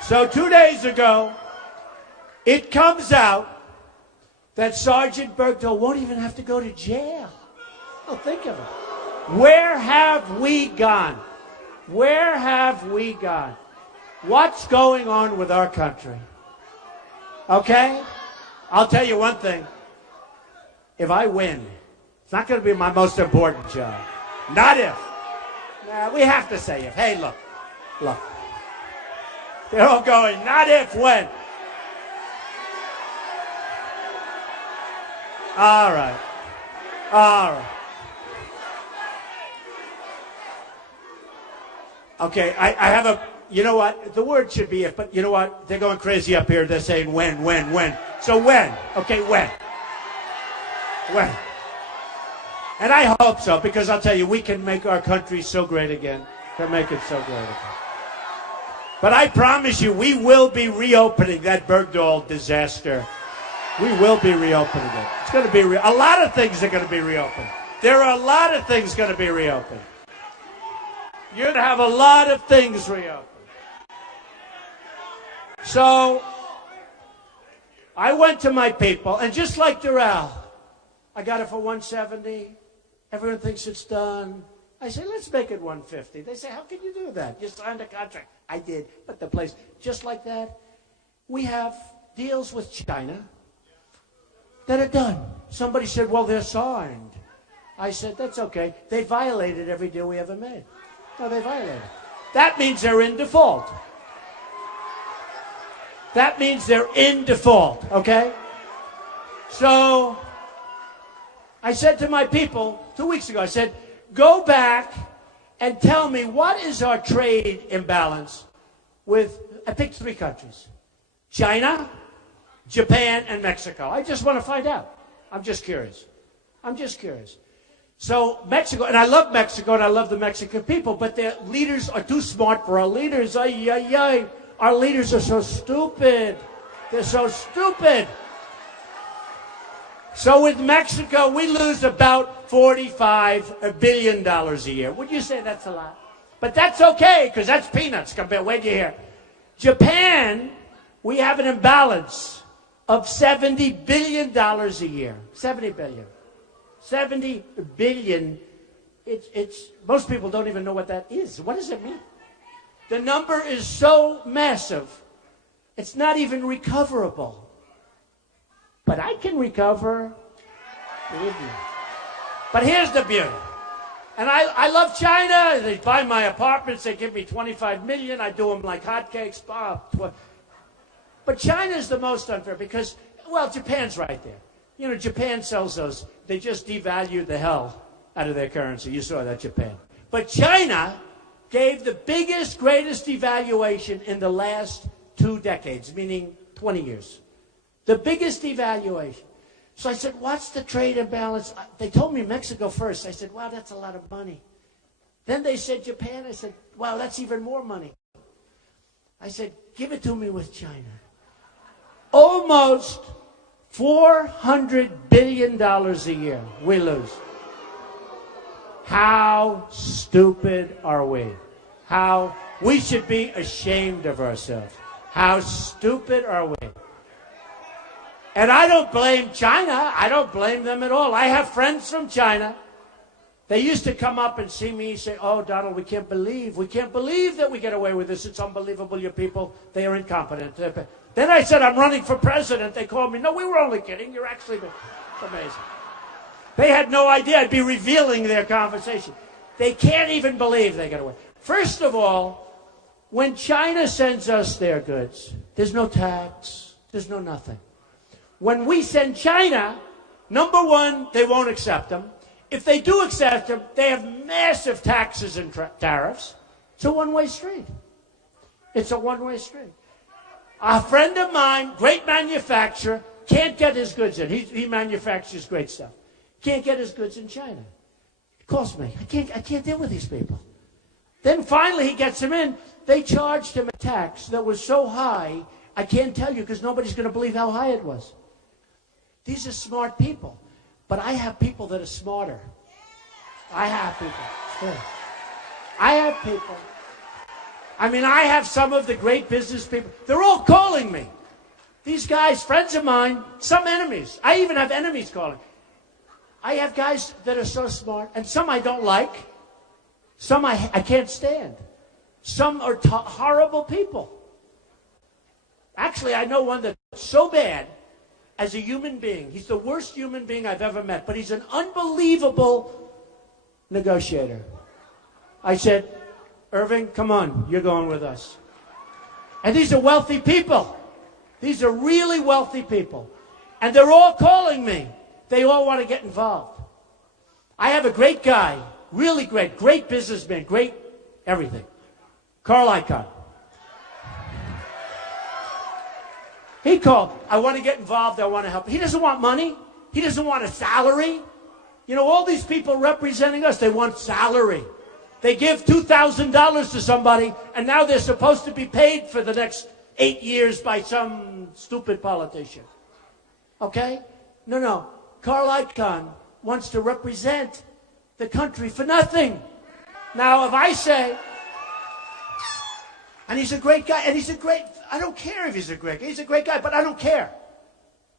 So 2 days ago, it comes out that Sergeant Bergdahl won't even have to go to jail. Oh, think of it. Where have we gone? Where have we gone? What's going on with our country? Okay? I'll tell you one thing. If I win, it's not going to be my most important job. Not if. Nah, we have to say if. Hey, look. They're all going, not if, when. All right. Okay, I have a, you know what? The word should be if, but you know what? They're going crazy up here. They're saying when. So when? Okay, when? When? And I hope so, because I'll tell you, we can make our country so great again. Can make it so great again. But I promise you, we will be reopening that Bergdahl disaster. We will be reopening it. It's going to be a lot of things are going to be reopened. There are a lot of things going to be reopened. You're going to have a lot of things reopened. So I went to my people, and just like Doral, I got it for $170. Everyone thinks it's done. I say, let's make it $150. They say, how can you do that? You signed a contract. I did, but the place, just like that, we have deals with China that are done. Somebody said, well, they're signed. I said, that's okay. They violated every deal we ever made. No, they violated. That means they're in default. That means they're in default, okay? So I said to my people 2 weeks ago, I said, go back and tell me what is our trade imbalance with, I picked 3 countries, China, Japan, and Mexico. I just want to find out. I'm just curious. So Mexico, and I love Mexico, and I love the Mexican people, but their leaders are too smart for our leaders. Ay, ay, ay. Our leaders are so stupid. They're so stupid. So with Mexico, we lose about $45 billion a year. Would you say that's a lot? But that's okay, because that's peanuts compared. Where'd you hear? Japan, we have an imbalance of $70 billion a year. 70 billion. 70 billion. It's most people don't even know what that is. What does it mean? The number is so massive. It's not even recoverable. But I can recover. Believe me. But here's the beauty. And I love China. They buy my apartments. They give me $25 million. I do them like hotcakes. But China is the most unfair because, well, Japan's right there. You know, Japan sells those. They just devalued the hell out of their currency. You saw that, Japan. But China gave the biggest, greatest devaluation in the last 2 decades, meaning 20 years. The biggest devaluation. So I said, what's the trade imbalance? They told me Mexico first. I said, wow, that's a lot of money. Then they said Japan. I said, wow, that's even more money. I said, give it to me with China. Almost $400 billion a year we lose. How stupid are we? How we should be ashamed of ourselves. How stupid are we? And I don't blame China. I don't blame them at all. I have friends from China. They used to come up and see me and say, oh, Donald, we can't believe that we get away with this. It's unbelievable, your people. They are incompetent. Then I said, I'm running for president. They called me, no, we were only kidding. You're actually, it's amazing. They had no idea I'd be revealing their conversation. They can't even believe they get away. First of all, when China sends us their goods, there's no tax, there's no nothing. When we send China, number one, they won't accept them. If they do accept them, they have massive taxes and tariffs. It's a one-way street. It's a one-way street. A friend of mine, great manufacturer, can't get his goods in. He manufactures great stuff. Can't get his goods in China. It costs me. I can't deal with these people. Then finally he gets them in. They charged him a tax that was so high, I can't tell you because nobody's going to believe how high it was. These are smart people. But I have people that are smarter. I have people. Yeah. I have people. I mean, I have some of the great business people. They're all calling me. These guys, friends of mine, some enemies. I even have enemies calling. I have guys that are so smart, and some I don't like. Some I can't stand. Some are horrible people. Actually, I know one that's so bad as a human being. He's the worst human being I've ever met, but he's an unbelievable negotiator. I said, Irving, come on, you're going with us. And these are wealthy people. These are really wealthy people. And they're all calling me. They all want to get involved. I have a great guy, really great businessman, great everything. Carl Icahn. He called, I want to get involved, I want to help. He doesn't want money. He doesn't want a salary. You know, all these people representing us, they want salary. They give $2,000 to somebody, and now they're supposed to be paid for the next 8 years by some stupid politician. Okay? No. Carl Icahn wants to represent the country for nothing. Now, if I say, and he's a great guy, and I don't care if he's a great guy. He's a great guy, but I don't care.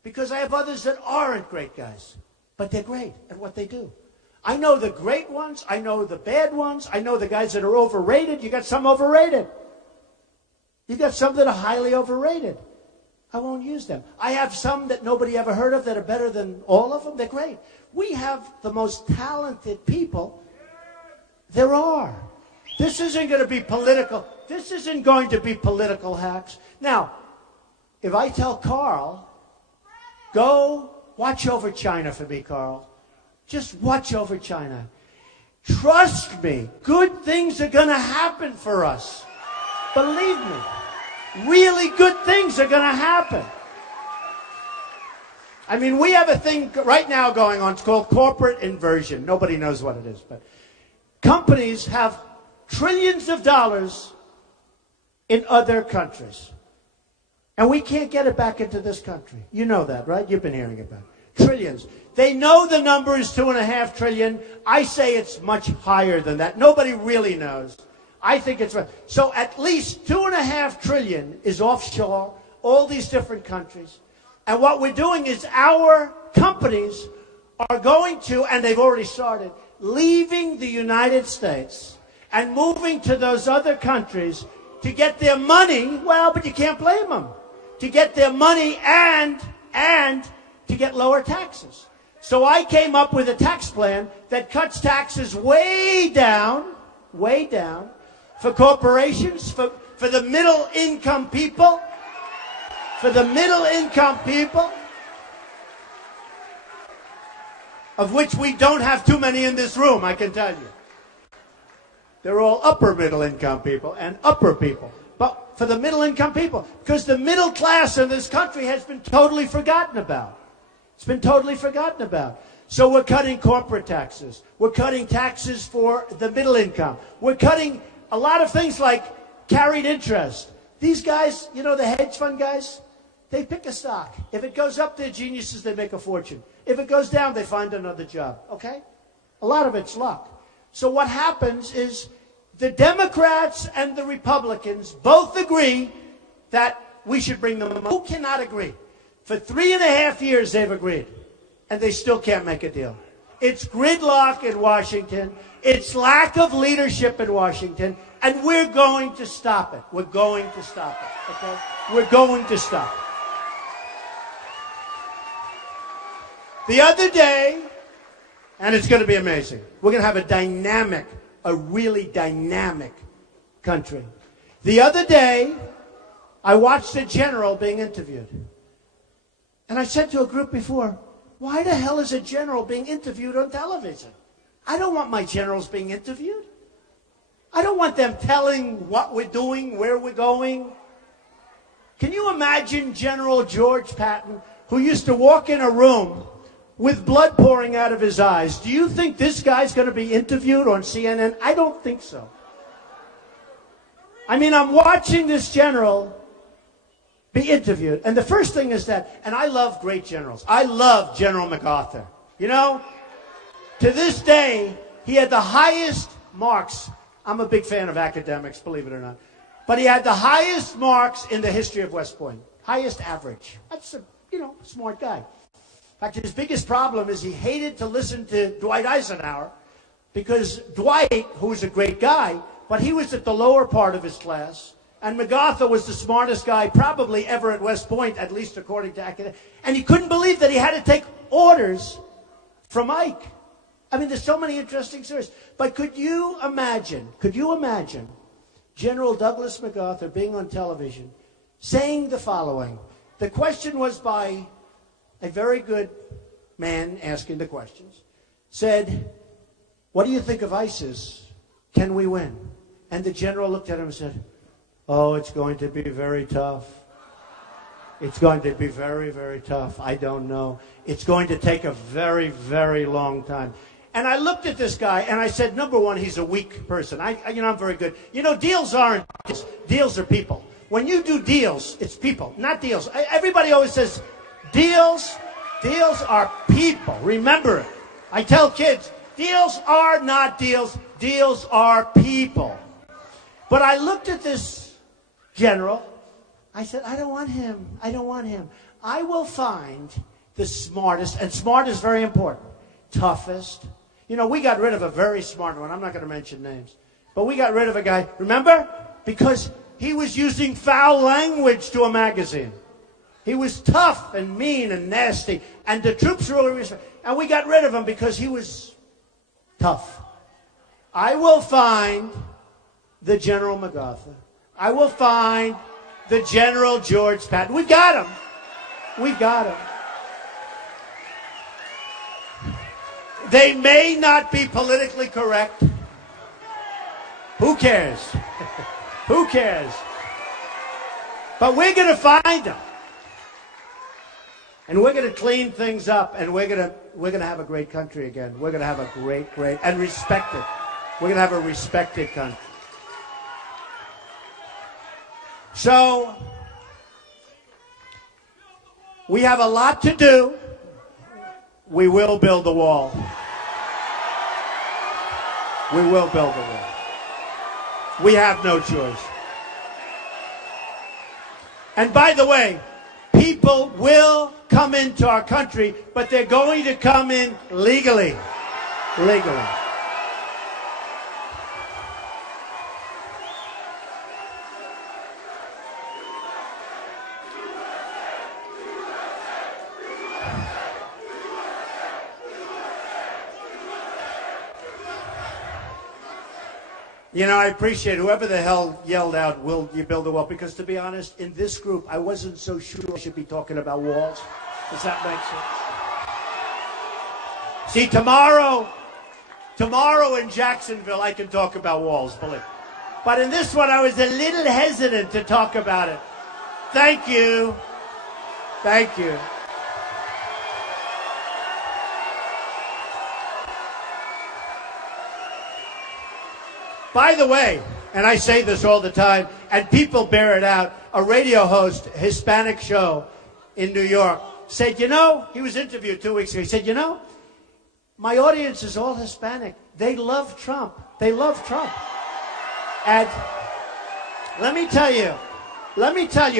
Because I have others that aren't great guys. But they're great at what they do. I know the great ones. I know the bad ones. I know the guys that are overrated. You got some overrated. You got some that are highly overrated. I won't use them. I have some that nobody ever heard of that are better than all of them. They're great. We have the most talented people there are. This isn't going to be political. This isn't going to be political hacks. Now, if I tell Carl, go watch over China for me, Carl. Just watch over China. Trust me, good things are going to happen for us. Believe me. Really good things are going to happen. I mean, we have a thing right now going on. It's called corporate inversion. Nobody knows what it is, but companies have trillions of dollars in other countries. And we can't get it back into this country. You know that, right? You've been hearing about it. Trillions. They know the number is $2.5 trillion. I say it's much higher than that. Nobody really knows. I think it's right. So at least $2.5 trillion is offshore, all these different countries. And what we're doing is our companies are going to, and they've already started, leaving the United States and moving to those other countries to get their money. Well, but you can't blame them. to get their money and to get lower taxes. So I came up with a tax plan that cuts taxes way down for corporations, for the middle income people, of which we don't have too many in this room, I can tell you. They're all upper middle income people and upper people. But for the middle income people, because the middle class in this country has been totally forgotten about. It's been totally forgotten about. So we're cutting corporate taxes. We're cutting taxes for the middle income. We're cutting a lot of things like carried interest. These guys, you know, the hedge fund guys, they pick a stock. If it goes up, they're geniuses, they make a fortune. If it goes down, they find another job, okay? A lot of it's luck. So what happens is the Democrats and the Republicans both agree that we should bring them. Who cannot agree? For 3.5 years they've agreed, and they still can't make a deal. It's gridlock in Washington. It's lack of leadership in Washington, and we're going to stop it. We're going to stop it, okay? We're going to stop it. The other day, and it's going to be amazing, we're going to have a really dynamic country. The other day, I watched a general being interviewed. And I said to a group before, why the hell is a general being interviewed on television? I don't want my generals being interviewed. I don't want them telling what we're doing, where we're going. Can you imagine General George Patton, who used to walk in a room with blood pouring out of his eyes? Do you think this guy's going to be interviewed on CNN? I don't think so. I mean, I'm watching this general be interviewed. And the first thing is that, and I love great generals. I love General MacArthur. You know, to this day, he had the highest marks. I'm a big fan of academics, believe it or not. But he had the highest marks in the history of West Point. Highest average. That's a, smart guy. In fact, his biggest problem is he hated to listen to Dwight Eisenhower because Dwight, who was a great guy, but he was at the lower part of his class, and MacArthur was the smartest guy probably ever at West Point, at least according to academics. And he couldn't believe that he had to take orders from Ike. I mean, there's so many interesting stories. But could you imagine General Douglas MacArthur being on television saying the following? The question was by a very good man asking the questions, said, what do you think of ISIS? Can we win? And the general looked at him and said, oh, it's going to be very tough. It's going to be very, very tough. I don't know. It's going to take a very, very long time. And I looked at this guy and I said, number one, he's a weak person. I'm very good. Deals aren't deals. Deals are people. When you do deals, it's people, not deals. Everybody always says, deals are people. Remember it. I tell kids, deals are not deals. Deals are people. But I looked at this general. I said, I don't want him. I don't want him. I will find the smartest, and smart is very important, toughest. We got rid of a very smart one. I'm not going to mention names. But we got rid of a guy, remember? Because he was using foul language to a magazine. He was tough and mean and nasty, and the troops really respected. And we got rid of him because he was tough. I will find the General MacArthur. I will find the General George Patton. We've got him. We've got him. They may not be politically correct. Who cares? Who cares? But we're going to find them. And we're going to clean things up, and we're going to have a great country again. We're going to have a great, and respected. We're going to have a respected country. So, we have a lot to do. We will build the wall. We will build the wall. We have no choice. And by the way, people will come into our country, but they're going to come in legally. Legally. You know, I appreciate whoever the hell yelled out, "Will you build a wall?" Because to be honest, in this group, I wasn't so sure I should be talking about walls. Does that make sense? See, tomorrow in Jacksonville, I can talk about walls, believe me. But in this one, I was a little hesitant to talk about it. Thank you. Thank you. By the way, and I say this all the time, and people bear it out, a radio host, Hispanic show in New York, said, you know, he was interviewed 2 weeks ago, he said, you know, my audience is all Hispanic. They love Trump. They love Trump. And let me tell you,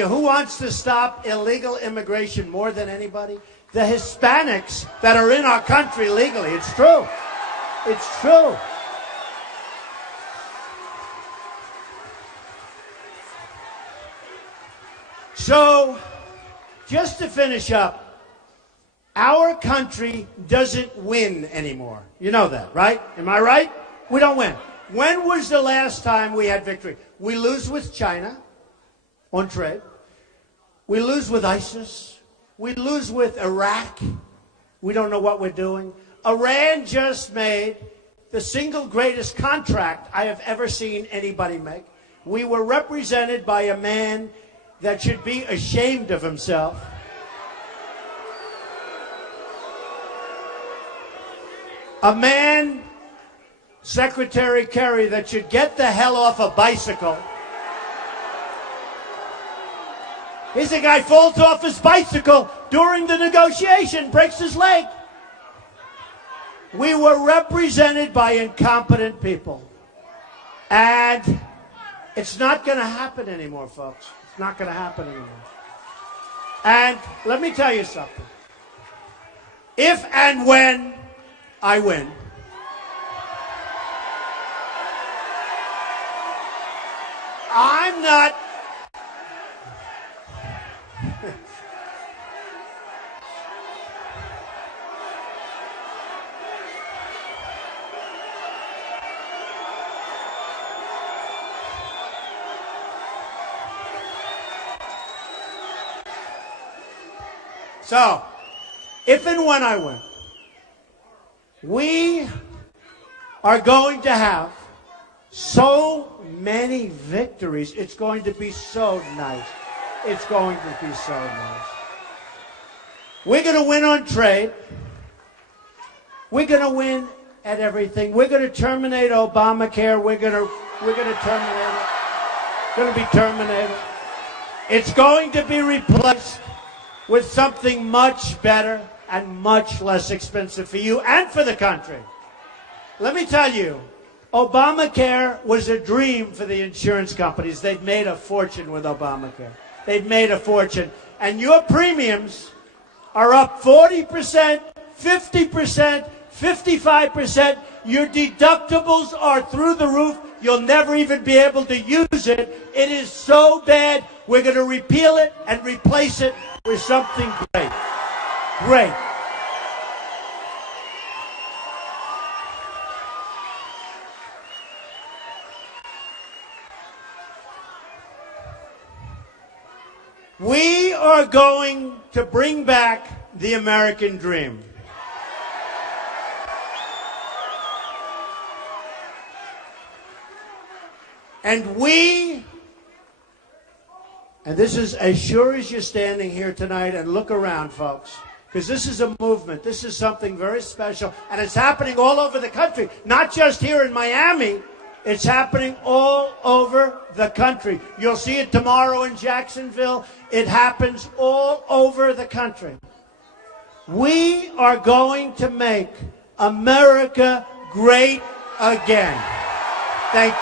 who wants to stop illegal immigration more than anybody? The Hispanics that are in our country legally. It's true. It's true. So, just to finish up, our country doesn't win anymore. You know that, right? Am I right? We don't win. When was the last time we had victory? We lose with China on trade. We lose with ISIS. We lose with Iraq. We don't know what we're doing. Iran just made the single greatest contract I have ever seen anybody make. We were represented by a man that should be ashamed of himself. A man, Secretary Kerry, that should get the hell off a bicycle. Here's a guy falls off his bicycle during the negotiation, breaks his leg. We were represented by incompetent people. And it's not going to happen anymore, folks. It's not going to happen anymore. And let me tell you something. If and when I win, I'm not... So, if and when I win, we are going to have so many victories. It's going to be so nice. It's going to be so nice. We're going to win on trade. We're going to win at everything. We're going to terminate Obamacare. We're going to terminate it. It's going to be terminated. It's going to be replaced with something much better and much less expensive for you and for the country. Let me tell you, Obamacare was a dream for the insurance companies. They've made a fortune with Obamacare. They've made a fortune. And your premiums are up 40%, 50%, 55%. Your deductibles are through the roof. You'll never even be able to use it. It is so bad. We're going to repeal it and replace it with something great. Great. We are going to bring back the American dream. And this is as sure as you're standing here tonight, and look around, folks, because this is a movement. This is something very special, and it's happening all over the country, not just here in Miami. It's happening all over the country. You'll see it tomorrow in Jacksonville. It happens all over the country. We are going to make America great again. Thank you.